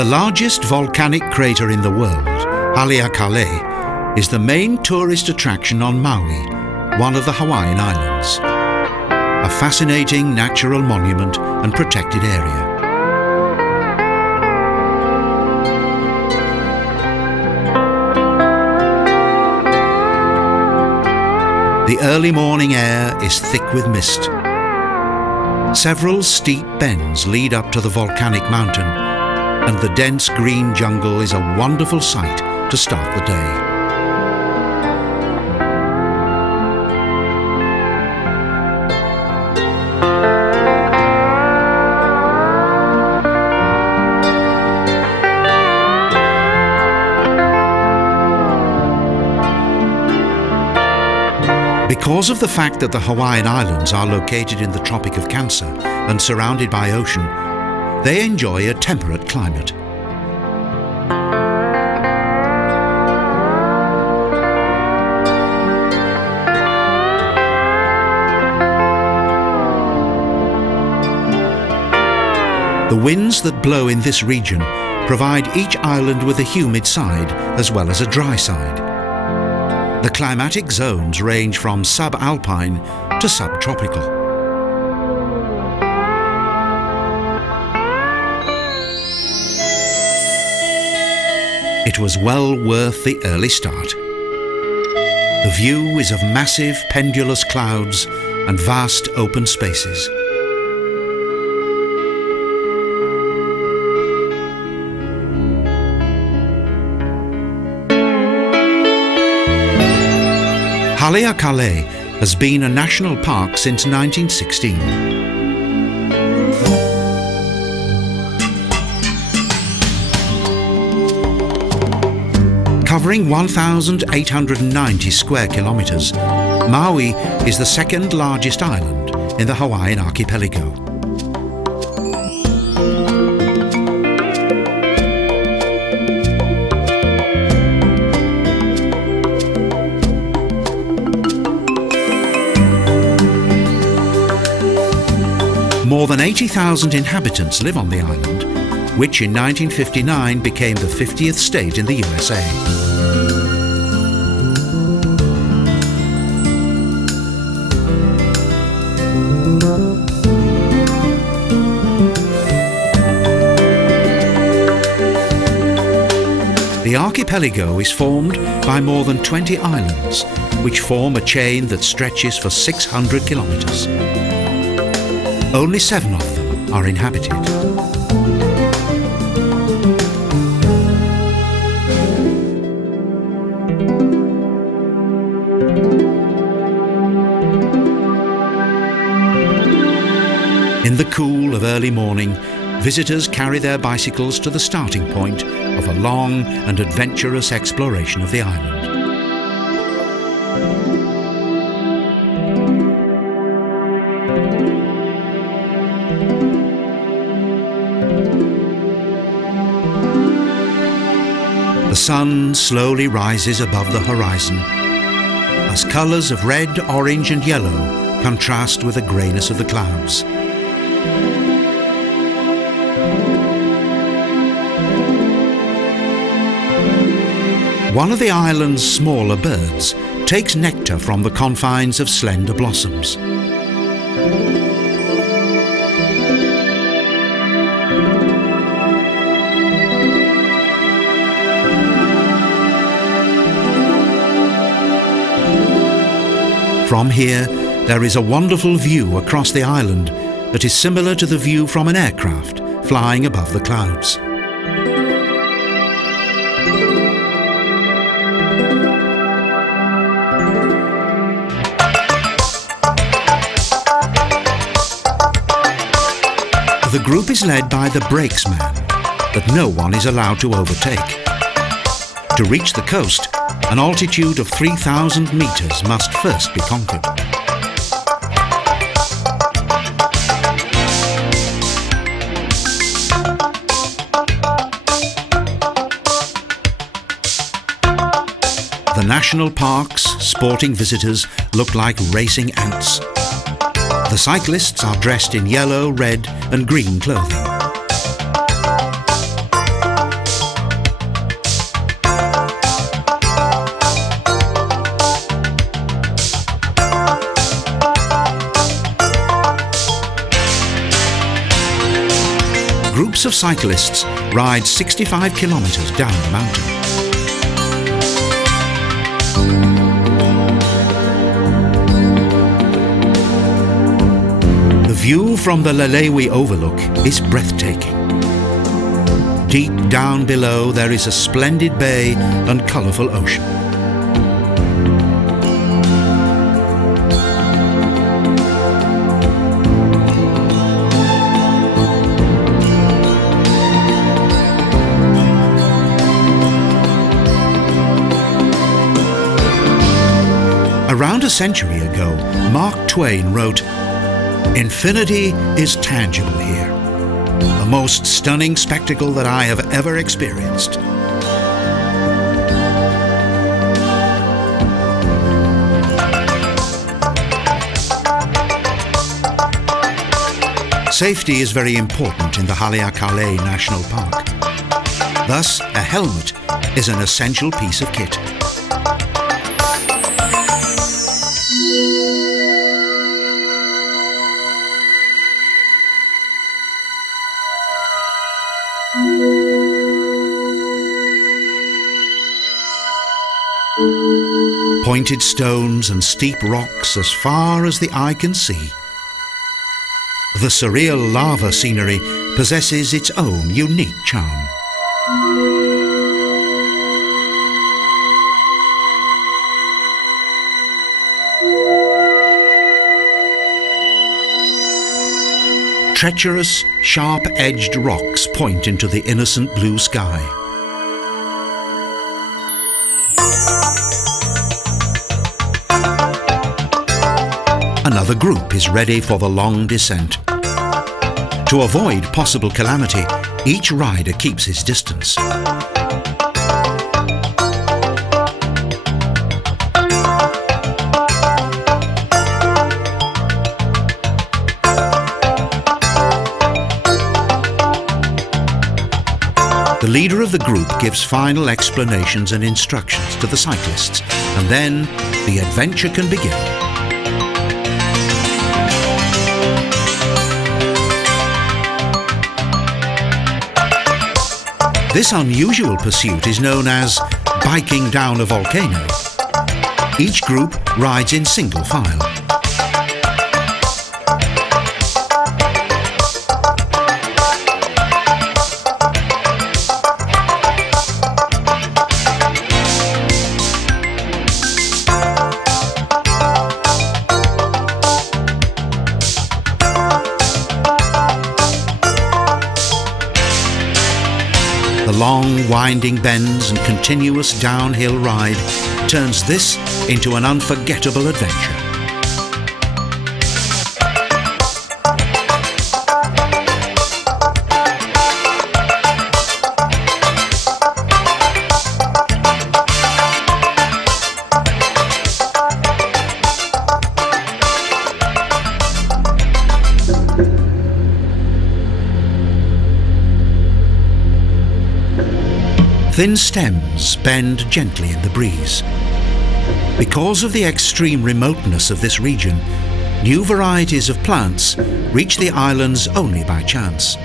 The largest volcanic crater in the world, Haleakalä, is the main tourist attraction on Maui, one of the Hawaiian Islands. A fascinating natural monument and protected area. The early morning air is thick with mist. Several steep bends lead up to the volcanic mountain, and the dense green jungle is a wonderful sight to start the day. Because of the fact that the Hawaiian Islands are located in the Tropic of Cancer and surrounded by ocean, they enjoy a temperate climate. The winds that blow in this region provide each island with a humid side as well as a dry side. The climatic zones range from subalpine to subtropical. It was well worth the early start. The view is of massive pendulous clouds and vast open spaces. Haleakalä has been a national park since 1916. Covering 1,890 square kilometres, Maui is the second largest island in the Hawaiian archipelago. More than 80,000 inhabitants live on the island, which in 1959 became the 50th state in the USA. The archipelago is formed by more than 20 islands, which form a chain that stretches for 600 kilometres. Only 7 of them are inhabited. In the cool of early morning, visitors carry their bicycles to the starting point of a long and adventurous exploration of the island. The sun slowly rises above the horizon as colours of red, orange and yellow contrast with the greyness of the clouds. One of the island's smaller birds takes nectar from the confines of slender blossoms. From here, there is a wonderful view across the island that is similar to the view from an aircraft flying above the clouds. The group is led by the brakesman, but no one is allowed to overtake. To reach the coast, an altitude of 3,000 meters must first be conquered. The national park's sporting visitors look like racing ants. The cyclists are dressed in yellow, red and green clothing. Groups of cyclists ride 65 kilometres down the mountain. The view from the Lelewi overlook is breathtaking. Deep down below there is a splendid bay and colourful ocean. Around a century ago, Mark Twain wrote, "Infinity is tangible here, the most stunning spectacle that I have ever experienced." Safety is very important in the Haleakalä National Park. Thus, a helmet is an essential piece of kit. Pointed stones and steep rocks as far as the eye can see. The surreal lava scenery possesses its own unique charm. Treacherous, sharp-edged rocks point into the innocent blue sky. Another group is ready for the long descent. To avoid possible calamity, each rider keeps his distance. The leader of the group gives final explanations and instructions to the cyclists, and then the adventure can begin. This unusual pursuit is known as biking down a volcano. Each group rides in single file. The long, winding bends and continuous downhill ride turns this into an unforgettable adventure. Thin stems bend gently in the breeze. Because of the extreme remoteness of this region, new varieties of plants reach the islands only by chance.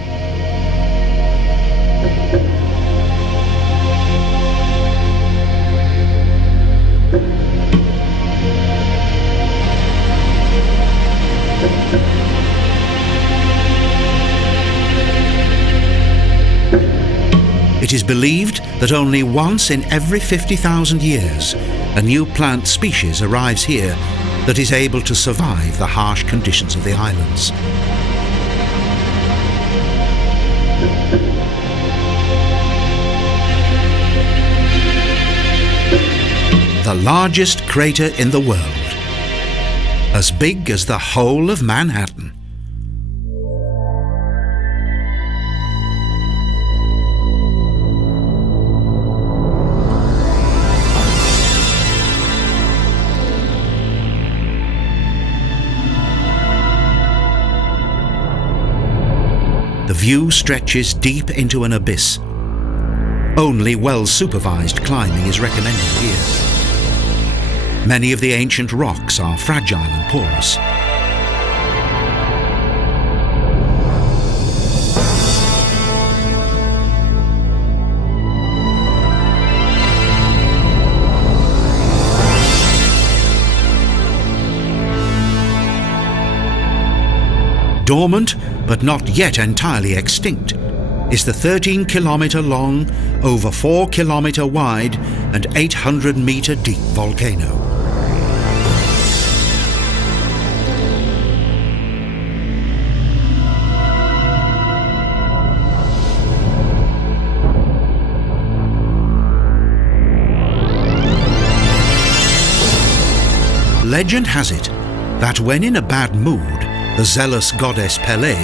It is believed that only once in every 50,000 years, a new plant species arrives here that is able to survive the harsh conditions of the islands. The largest crater in the world, as big as the whole of Manhattan. The view stretches deep into an abyss. Only well-supervised climbing is recommended here. Many of the ancient rocks are fragile and porous. Dormant, but not yet entirely extinct, is the 13-kilometre long, over 4-kilometre wide and 800-metre deep volcano. Legend has it that when in a bad mood, the zealous goddess Pele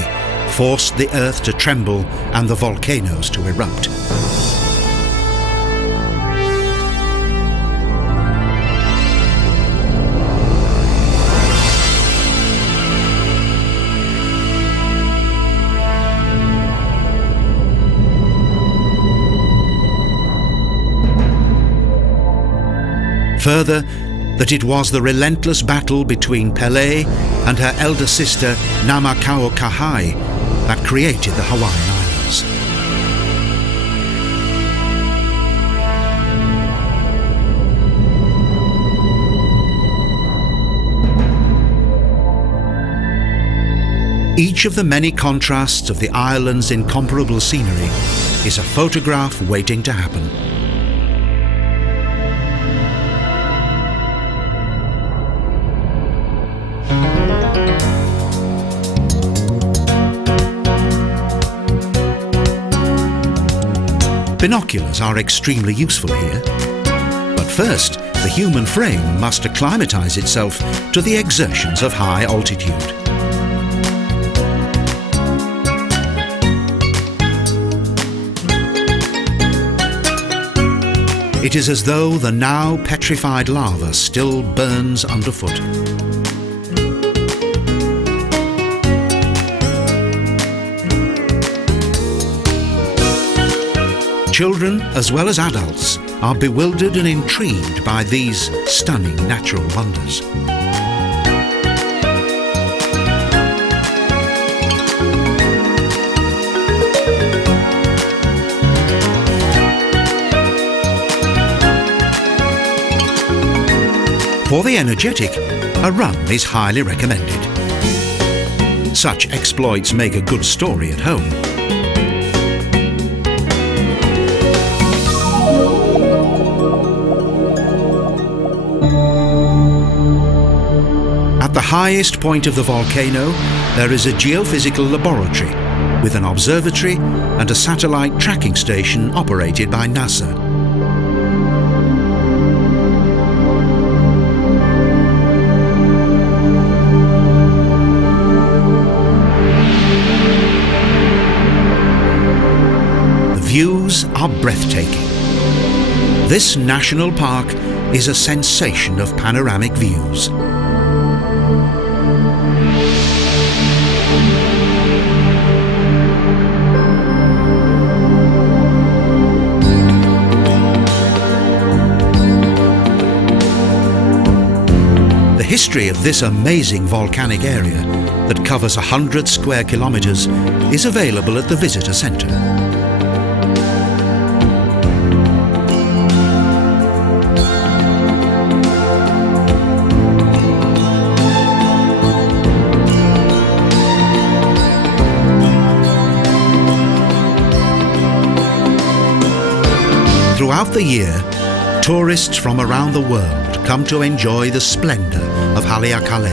forced the earth to tremble and the volcanoes to erupt. Further, that it was the relentless battle between Pele and her elder sister No Ka Oi that created the Hawaiian Islands. Each of the many contrasts of the island's incomparable scenery is a photograph waiting to happen. Binoculars are extremely useful here, but first the human frame must acclimatise itself to the exertions of high altitude. It is as though the now petrified lava still burns underfoot. Children, as well as adults, are bewildered and intrigued by these stunning natural wonders. For the energetic, a run is highly recommended. Such exploits make a good story at home. At the highest point of the volcano, there is a geophysical laboratory with an observatory and a satellite tracking station operated by NASA. The views are breathtaking. This national park is a sensation of panoramic views. The history of this amazing volcanic area that covers 100 square kilometres is available at the visitor centre. Throughout the year, tourists from around the world come to enjoy the splendour of Haleakalä.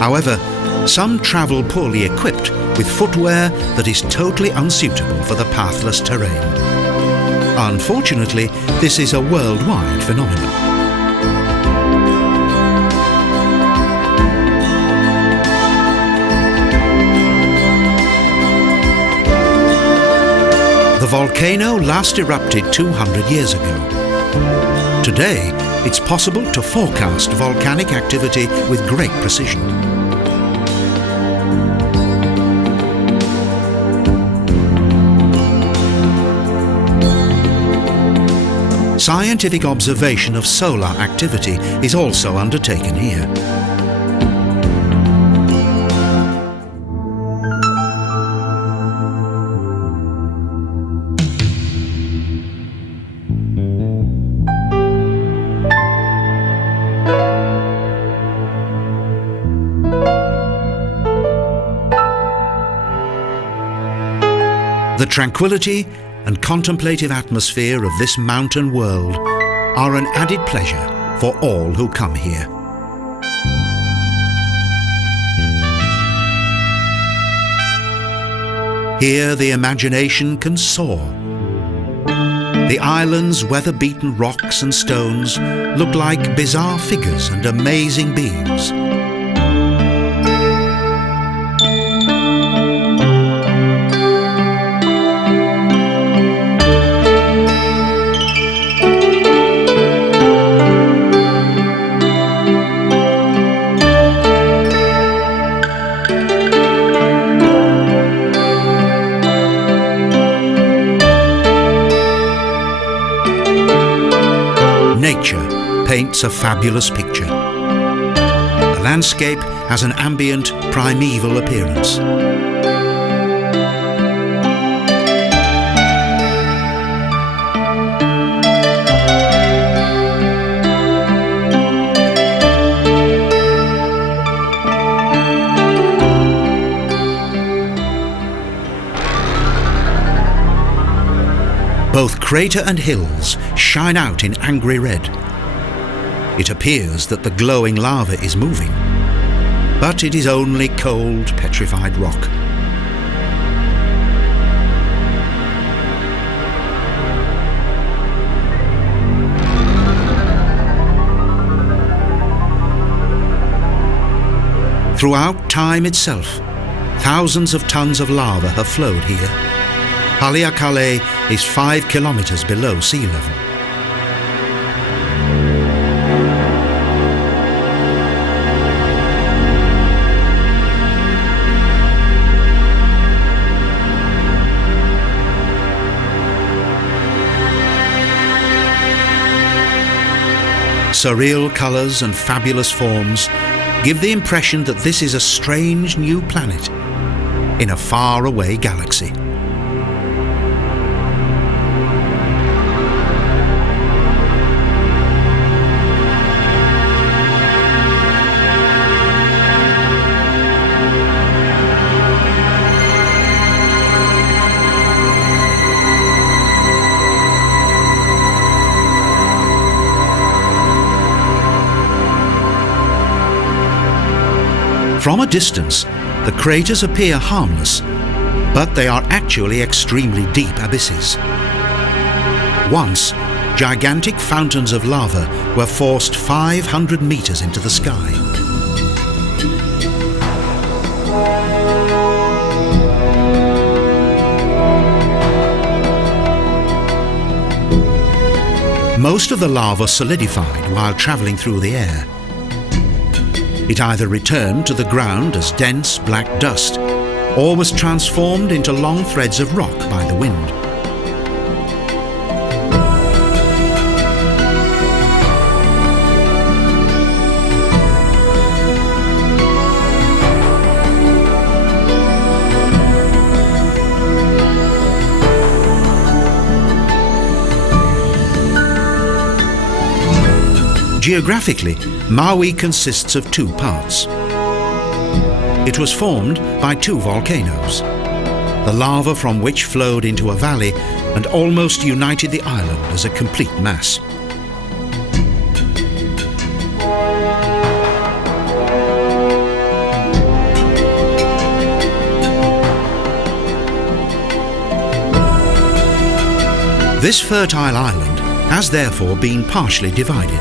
However, some travel poorly equipped with footwear that is totally unsuitable for the pathless terrain. Unfortunately, this is a worldwide phenomenon. The volcano last erupted 200 years ago. Today, it's possible to forecast volcanic activity with great precision. Scientific observation of solar activity is also undertaken here. The tranquility and contemplative atmosphere of this mountain world are an added pleasure for all who come here. Here the imagination can soar. The island's weather-beaten rocks and stones look like bizarre figures and amazing beings. Nature paints a fabulous picture. The landscape has an ambient, primeval appearance. Both crater and hills shine out in angry red. It appears that the glowing lava is moving, but it is only cold, petrified rock. Throughout time itself, thousands of tons of lava have flowed here. Haleakalä is 5 kilometres below sea level. Surreal colours and fabulous forms give the impression that this is a strange new planet in a far-away galaxy. From a distance, the craters appear harmless, but they are actually extremely deep abysses. Once, gigantic fountains of lava were forced 500 meters into the sky. Most of the lava solidified while traveling through the air. It either returned to the ground as dense black dust, or was transformed into long threads of rock by the wind. Geographically, Maui consists of 2 parts. It was formed by 2 volcanoes, the lava from which flowed into a valley and almost united the island as a complete mass. This fertile island has therefore been partially divided.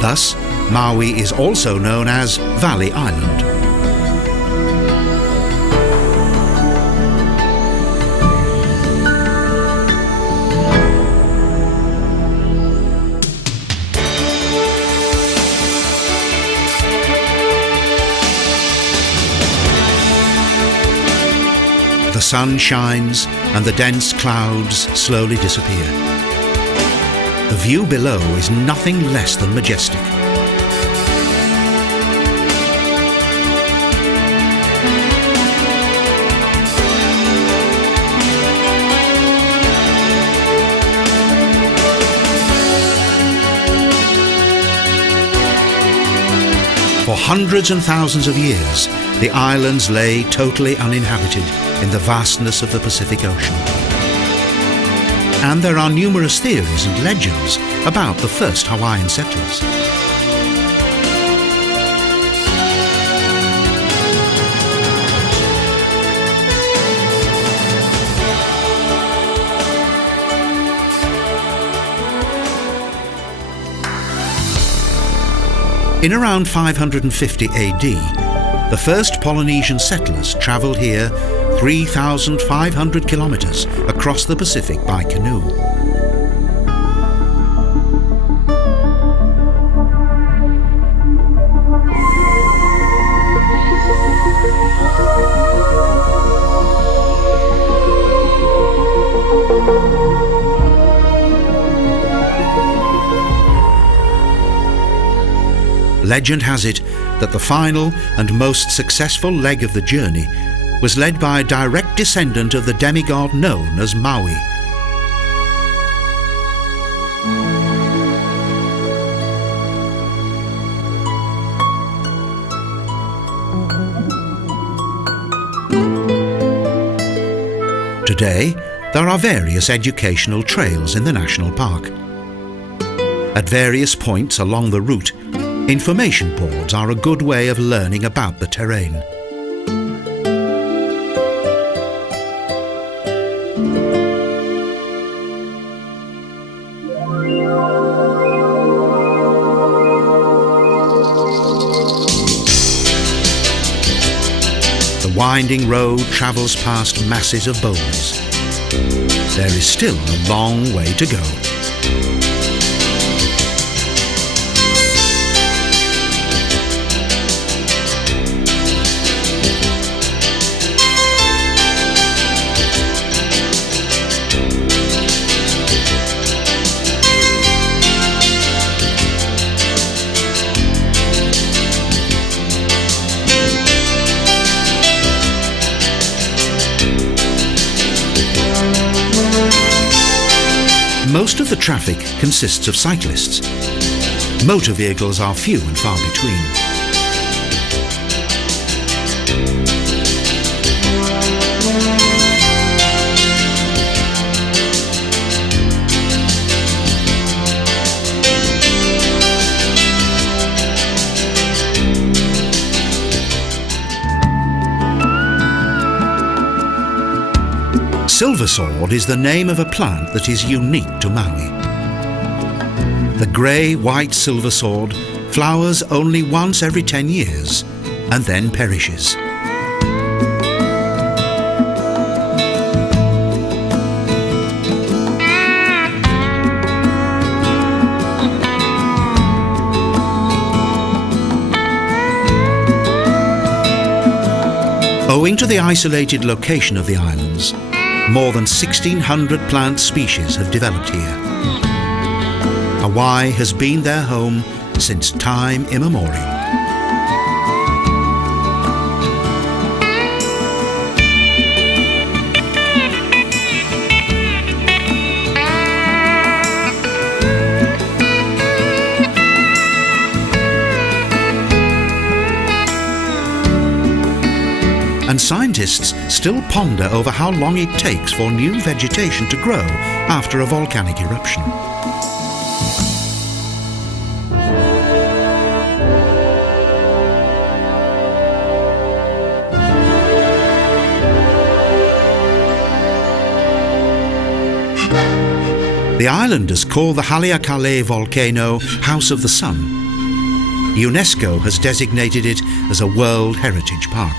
Thus, Maui is also known as Valley Island. The sun shines and the dense clouds slowly disappear. The view below is nothing less than majestic. For hundreds and thousands of years, the islands lay totally uninhabited in the vastness of the Pacific Ocean. And there are numerous theories and legends about the first Hawaiian settlers. In around 550 AD, the first Polynesian settlers travelled here 3,500 kilometres across the Pacific by canoe. Legend has it that the final and most successful leg of the journey was led by a direct descendant of the demigod known as Maui. Today, there are various educational trails in the national park. At various points along the route, information boards are a good way of learning about the terrain. The winding road travels past masses of boulders. There is still a long way to go. Most of the traffic consists of cyclists. Motor vehicles are few and far between. Silversword is the name of a plant that is unique to Maui. The grey-white silversword flowers only once every 10 years and then perishes. Owing to the isolated location of the islands, more than 1,600 plant species have developed here. Hawaii has been their home since time immemorial. And scientists still ponder over how long it takes for new vegetation to grow after a volcanic eruption. The islanders call the Haleakalä volcano House of the Sun. UNESCO has designated it as a World Heritage Park.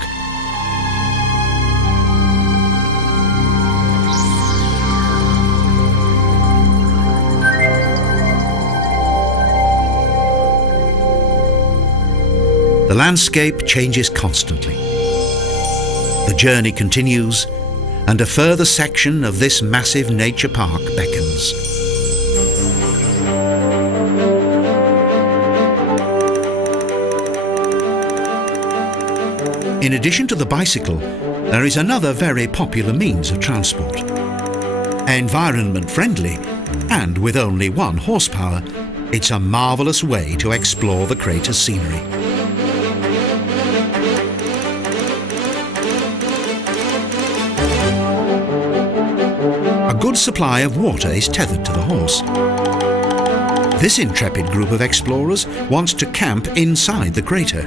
The landscape changes constantly. The journey continues, and a further section of this massive nature park beckons. In addition to the bicycle, there is another very popular means of transport. Environment-friendly, and with only 1 horsepower, it's a marvellous way to explore the crater's scenery. immense supply of water is tethered to the horse. This intrepid group of explorers wants to camp inside the crater.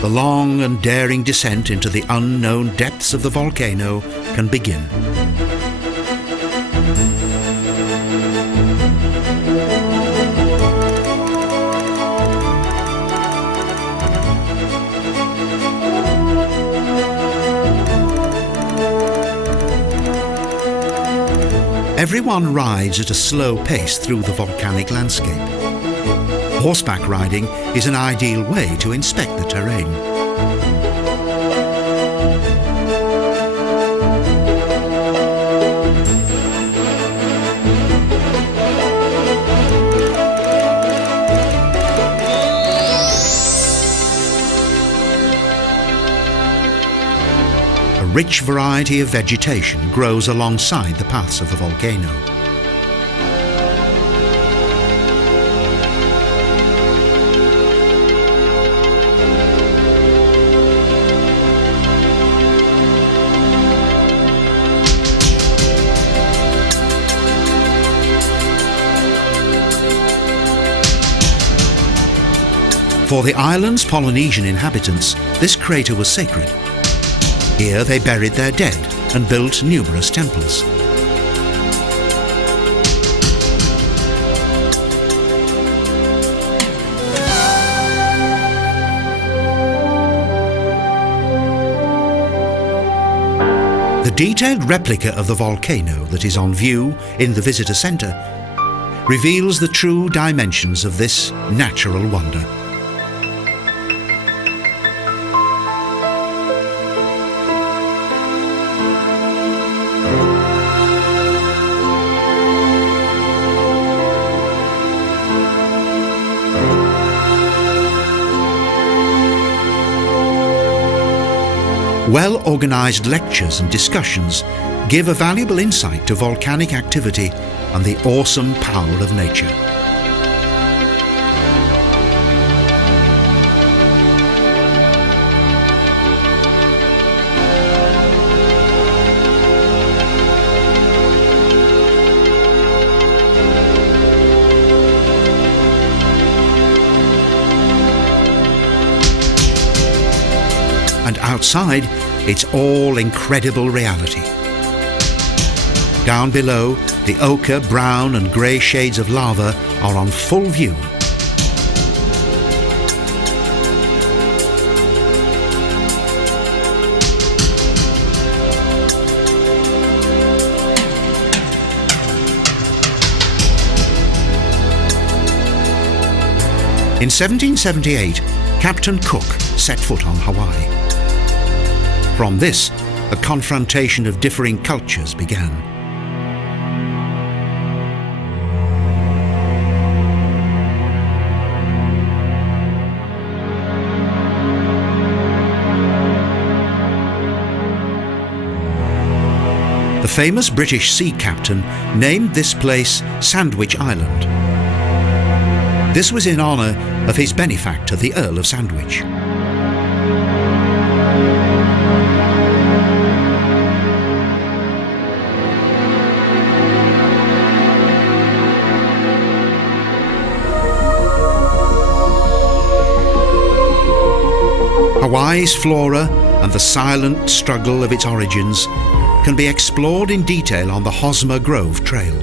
The long and daring descent into the unknown depths of the volcano can begin. Everyone rides at a slow pace through the volcanic landscape. Horseback riding is an ideal way to inspect the terrain. A rich variety of vegetation grows alongside the paths of the volcano. For the island's Polynesian inhabitants, this crater was sacred. Here they buried their dead and built numerous temples. The detailed replica of the volcano that is on view in the visitor centre reveals the true dimensions of this natural wonder. Well-organised lectures and discussions give a valuable insight to volcanic activity and the awesome power of nature. And outside, it's all incredible reality. Down below, the ochre, brown and grey shades of lava are on full view. In 1778, Captain Cook set foot on Hawaii. From this, a confrontation of differing cultures began. The famous British sea captain named this place Sandwich Island. This was in honour of his benefactor, the Earl of Sandwich. Hawaii's flora and the silent struggle of its origins can be explored in detail on the Hosmer Grove Trail.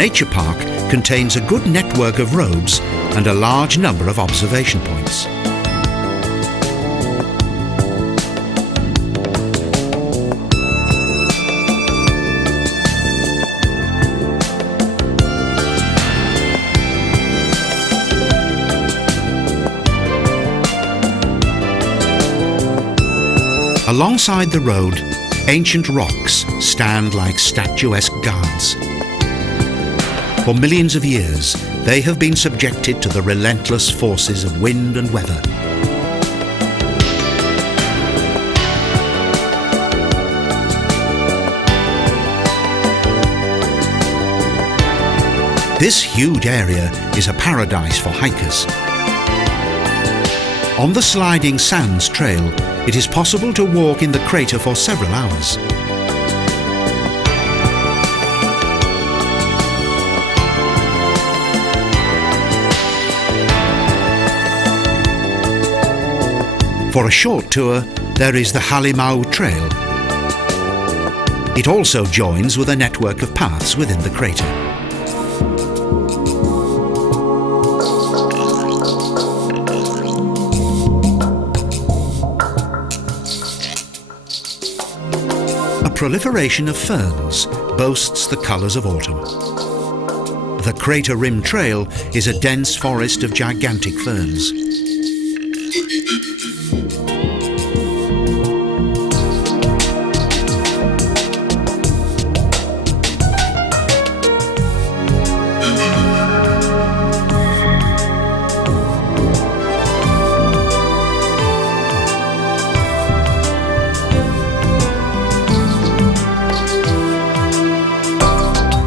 nature park contains a good network of roads and a large number of observation points. Alongside the road, ancient rocks stand like statuesque guards. For millions of years, they have been subjected to the relentless forces of wind and weather. This huge area is a paradise for hikers. On the sliding sands trail, it is possible to walk in the crater for several hours. For a short tour, there is the Haleakalä trail. It also joins with a network of paths within the crater. A proliferation of ferns boasts the colours of autumn. The crater rim trail is a dense forest of gigantic ferns.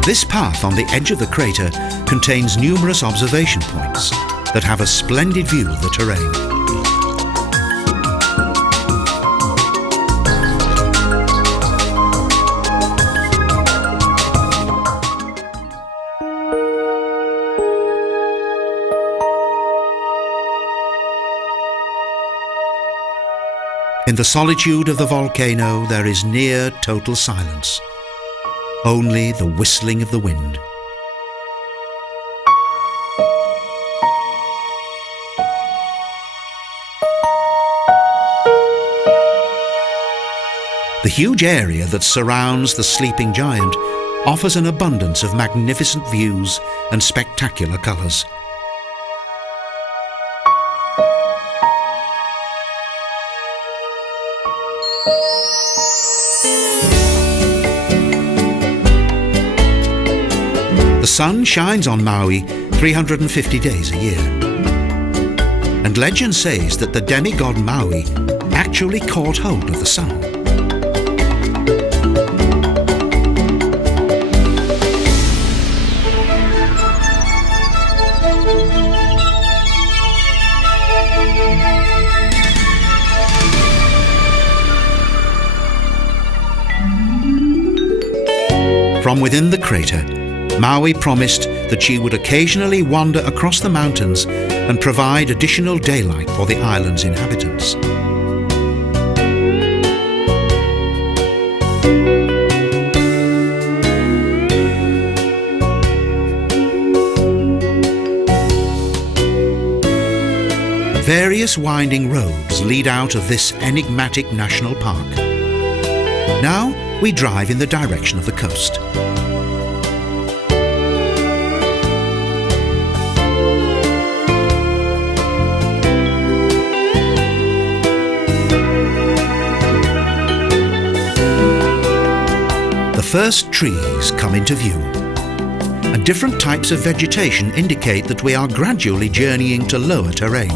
This path on the edge of the crater contains numerous observation points that have a splendid view of the terrain. In the solitude of the volcano, there is near total silence. Only the whistling of the wind. The huge area that surrounds the sleeping giant offers an abundance of magnificent views and spectacular colours. The sun shines on Maui 350 days a year. And legend says that the demigod Maui actually caught hold of the sun. From within the crater, Maui promised that she would occasionally wander across the mountains and provide additional daylight for the island's inhabitants. Various winding roads lead out of this enigmatic national park. Now we drive in the direction of the coast. The first trees come into view, and different types of vegetation indicate that we are gradually journeying to lower terrain.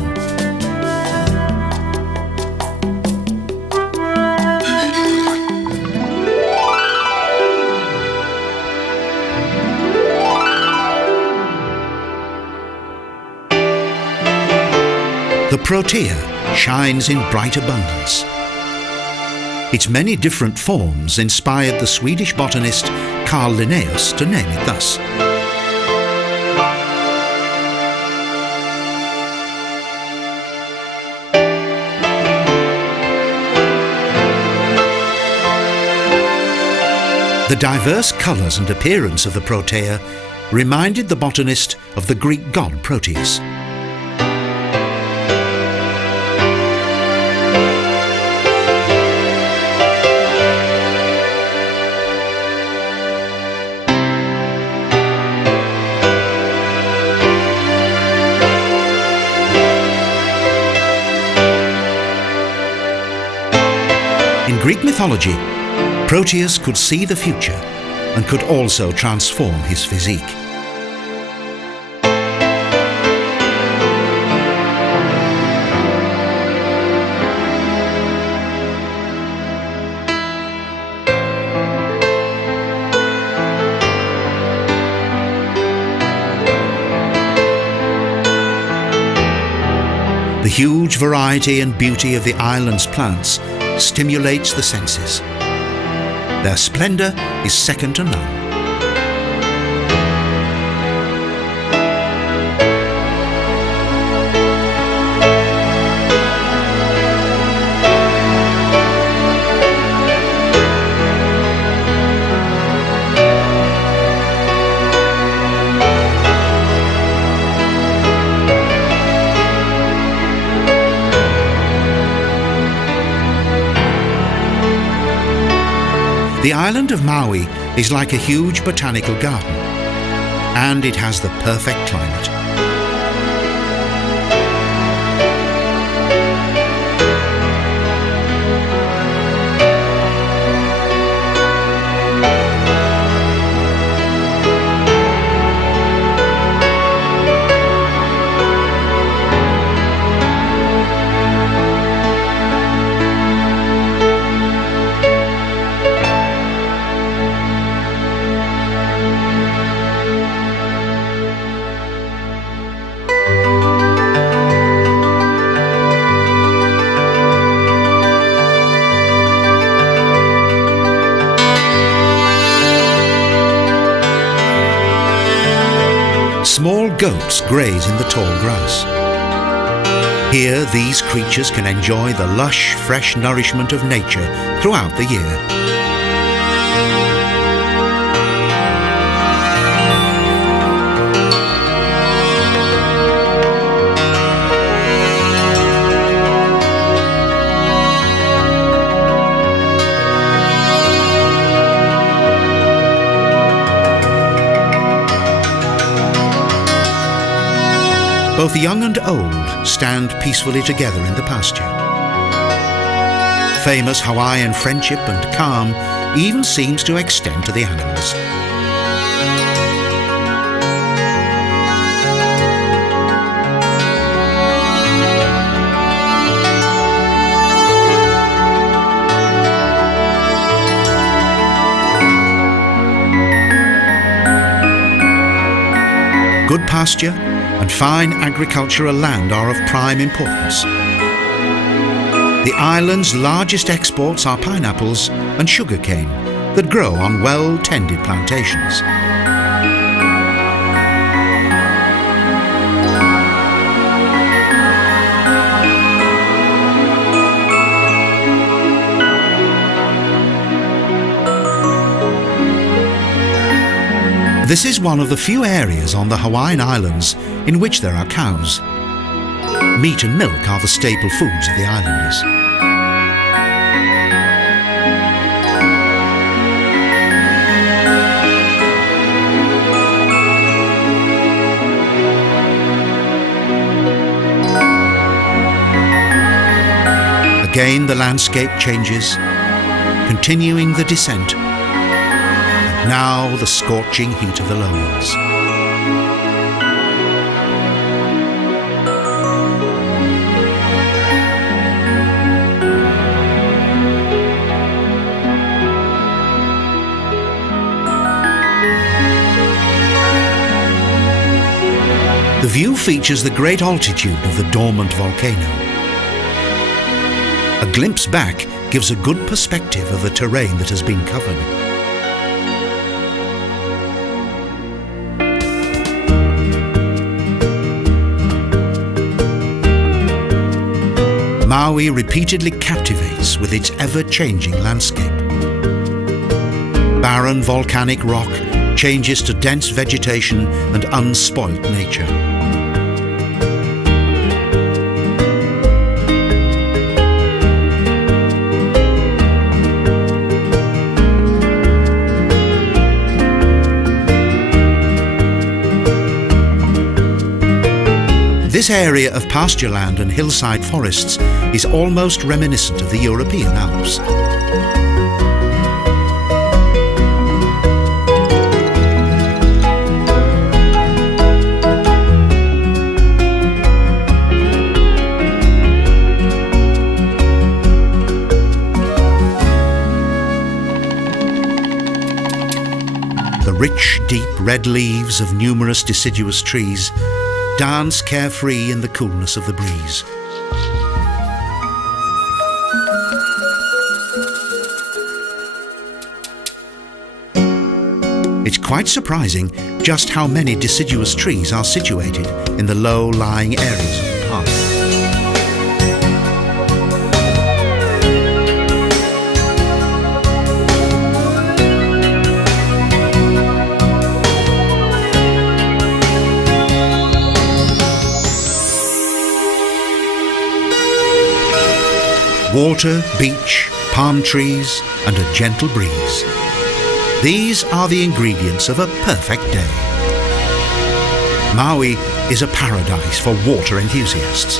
The protea shines in bright abundance. Its many different forms inspired the Swedish botanist Carl Linnaeus to name it thus. The diverse colours and appearance of the protea reminded the botanist of the Greek god Proteus. In Greek mythology, Proteus could see the future and could also transform his physique. The huge variety and beauty of the island's plants stimulates the senses. Their splendour is second to none. The island of Maui is like a huge botanical garden, and it has the perfect climate. Small goats graze in the tall grass. Here, these creatures can enjoy the lush, fresh nourishment of nature throughout the year. Both young and old stand peacefully together in the pasture. Famous Hawaiian friendship and calm even seems to extend to the animals. Good pasture and fine agricultural land are of prime importance. The island's largest exports are pineapples and sugarcane that grow on well-tended plantations. This is one of the few areas on the Hawaiian Islands in which there are cows. Meat and milk are the staple foods of the islanders. Again, the landscape changes, continuing the descent. Now the scorching heat of the lowlands. The view features the great altitude of the dormant volcano. A glimpse back gives a good perspective of the terrain that has been covered. Maui repeatedly captivates with its ever-changing landscape. Barren volcanic rock changes to dense vegetation and unspoilt nature. This area of pasture land and hillside forests is almost reminiscent of the European Alps. The rich, deep red leaves of numerous deciduous trees dance carefree in the coolness of the breeze. It's quite surprising just how many deciduous trees are situated in the low-lying areas of the park. Water, beach, palm trees, and a gentle breeze. These are the ingredients of a perfect day. Maui is a paradise for water enthusiasts.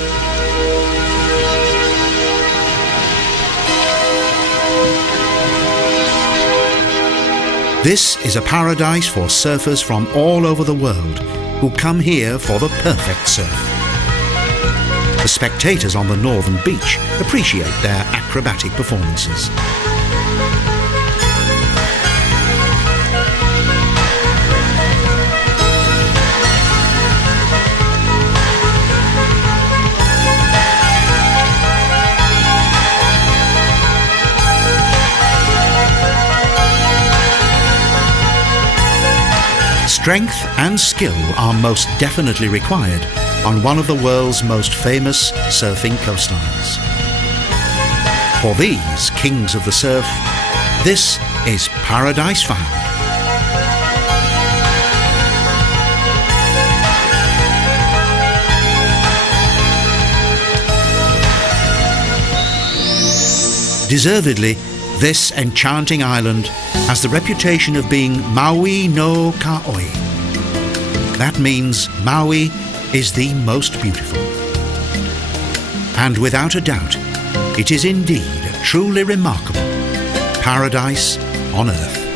This is a paradise for surfers from all over the world who come here for the perfect surf. The spectators on the northern beach appreciate their acrobatic performances. Strength and skill are most definitely required on one of the world's most famous surfing coastlines. For these kings of the surf, this is paradise found. Deservedly, this enchanting island has the reputation of being Maui No Ka Oi. That means Maui is the most beautiful. And without a doubt, it is indeed a truly remarkable paradise on earth.